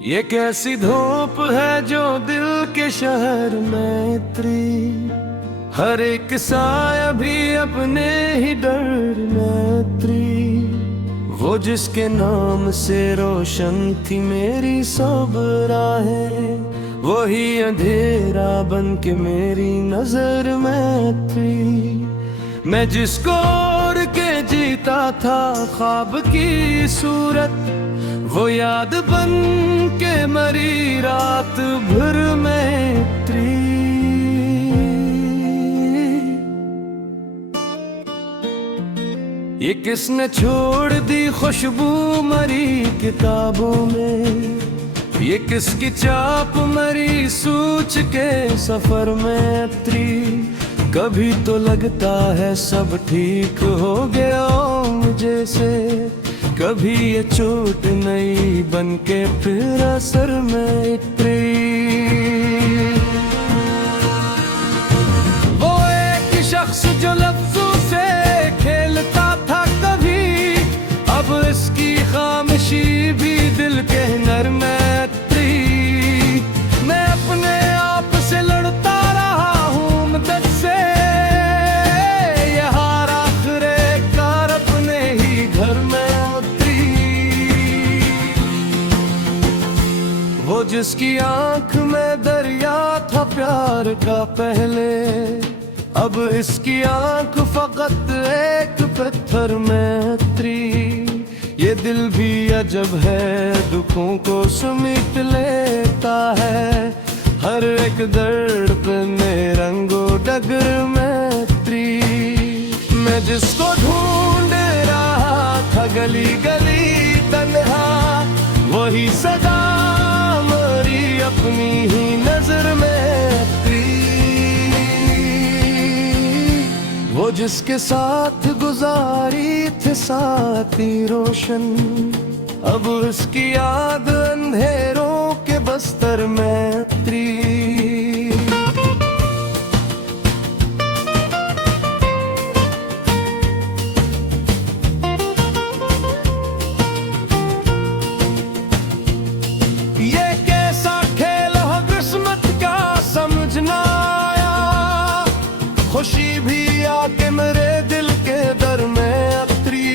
ये कैसी धूप है जो दिल के शहर में इतरी, हर एक साया भी अपने ही डर में उतरी। वो जिसके नाम से रोशन थी मेरी सब राहें, वही अंधेरा बन के मेरी नजर में उतरी। मैं जिसको ओढ़ के जीता था ख्वाब की सूरत, वो याद बन के मरी रात भर में उतरी। ये किसने छोड़ दी खुशबू मरी किताबों में, ये किसकी चाप मरी सूच के सफर में उतरी। कभी तो लगता है सब ठीक हो गया मुझे से, कभी ये चोट नई बन के फिर असर में उतरी। वो एक शख्स जो लफ्जों से खेलता था कभी, अब इसकी खामोशी भी दिल के नर में उतरी। मैं अपने आप से लड़ता रहा हूँ मदद से, ये हार आखिर कार अपने ही घर में उतरी। वो जिसकी आंख में दरिया था प्यार का पहले, अब इसकी आंख फकत एक पत्थर में उतरी। ये दिल भी अजब है दुखों को समेट लेता है, हर एक दर्द पे में रंगो डगर में उतरी। मैं जिसको ढूंढ रहा था गली गली तन्हा, वही सदा मरी अपनी ही नजर में उतरी। वो जिसके साथ गुजारी थे साथी रोशन, अब उसकी याद अंधेरों के बस्तर में उतरी। ये कैसा खेल हो किस्मत का समझ ना आया, खुशी भी आके मेरे दिल के दर में उतरी।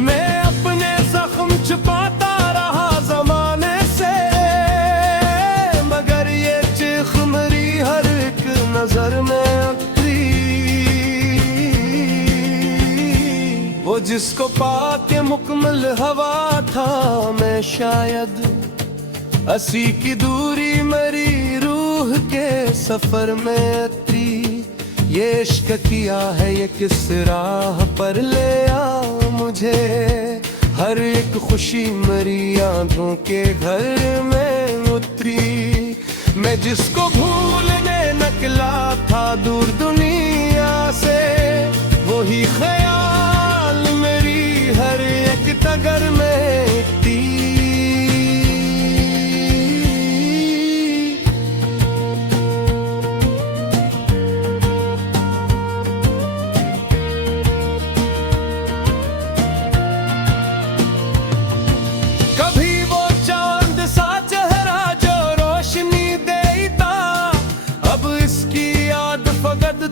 मैं अपने जख्म छुपाता रहा जमाने से, मगर ये चीख मेरी हर एक नजर में उतरी। वो जिसको पाके मुकम्मल हवा था मैं शायद, असी की दूरी मेरी रूह के सफर में उतरी। ये इश्क किया है ये किस राह पर ले आ मुझे, हर एक खुशी मेरी आंखों के घर में उतरी। मैं जिसको भूलने निकला था दूर दुनिया से, वही ख्याल मेरी हर एक टगर में उतरी।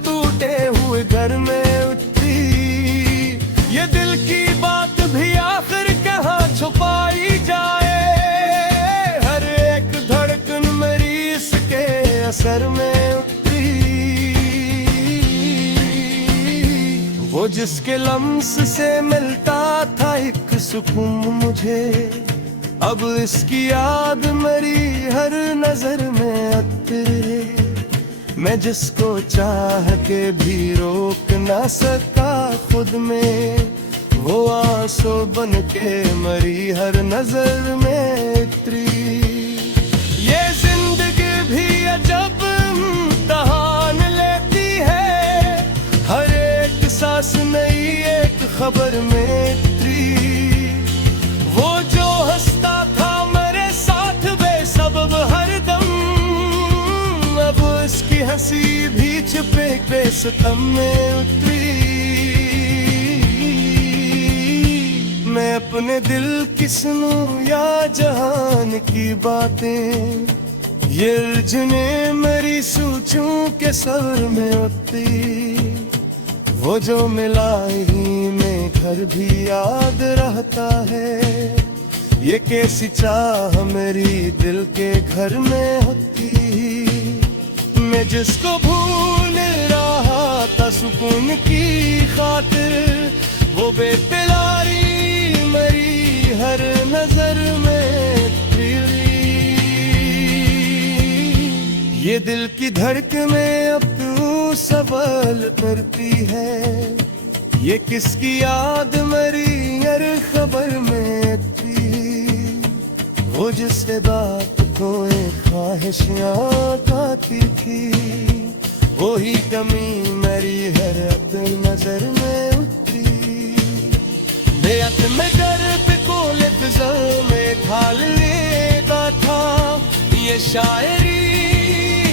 टूटे हुए घर में उठती, ये दिल की बात भी आखिर कहाँ छुपाई जाए, हर एक धड़कन मेरी इसके असर में उठती। वो जिसके लम्स से मिलता था एक सुकून मुझे, अब इसकी याद मेरी हर नजर में उतरे। मैं जिसको चाह के भी रोक ना सका खुद में, वो आंसू बन के मरी हर नजर में उतरी। ये जिंदगी भी अजब इम्तिहान लेती है, हर एक सांस नई एक खबर में उतरी। वो जो हंसता था मेरे साथ बेसबब हरदम, अब उसकी हंसी भी छुपे बेसितम में उतरी। मैं अपने दिल की सुनूं या जहान की बातें, ये उलझने मेरी सोचूं के सर में उठती। वो जो मिला ही में घर भी याद रहता है, ये कैसी चाह मेरी दिल के घर में होती। मैं जिसको भूल रहा था सुकून की खातिर, वो बेकरारी मेरी हर नजर में तेरी। ये दिल की धड़कनें अब तू सवाल करती है, ये किसकी याद मेरी हर खबर में थी। वो जिससे बात को एक ख्वाहिशियाँ गाती थी, वही कमी मेरी हर अपनी नजर में उतरी। बेअत में कर पे कोले फिज़ा में ढाल लेता था, ये शायरी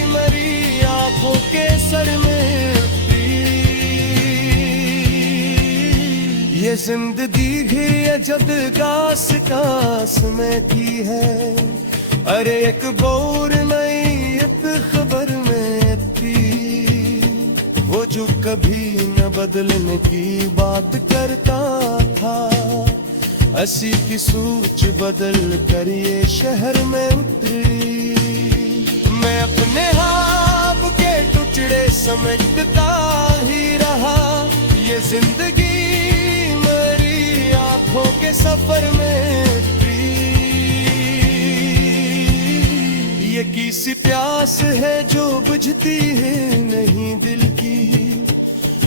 मेरी आंखों के सर में उतरी। ये जिंदगी ही अजब कास कास में की है, अरे एक बोर नई एक खबर में थी। वो जो कभी न बदलने की बात करता था, हंसी की सोच बदल कर ये शहर में उतरी। मैं अपने ख्वाब के टुकड़े समेटता ही रहा, ये जिंदगी मेरी आंखों के सफर में उतरी। ये किसी प्यास है जो बुझती है नहीं दिल की,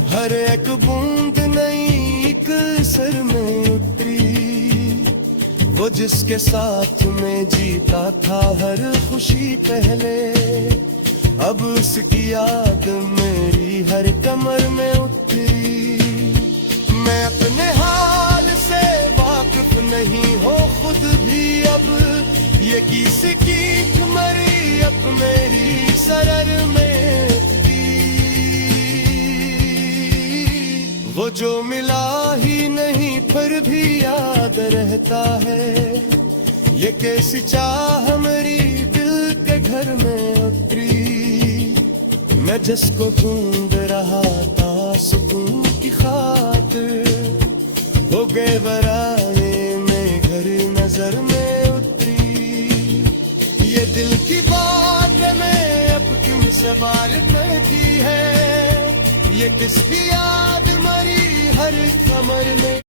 हर एक बूंद नई एक सर में उतरी। वो जिसके साथ में जीता था हर खुशी पहले, अब उसकी याद मेरी हर कमर में उतरी। मैं अपने हाल से वाकिफ नहीं हो खुद भी अब, ये किसी की मरी अब मेरी सरर में थी। वो जो मिला ही नहीं फिर भी याद रहता है, ये कैसी चाह मेरी दिल के घर में उतरी। मैं जिसको ढूंढ रहा था सुकून की खातिर, हो गए बराए में घर नजर में उतरी। ये दिल की बात में अब किन सवाल में थी है, ये किसकी याद मरी हर कमर में।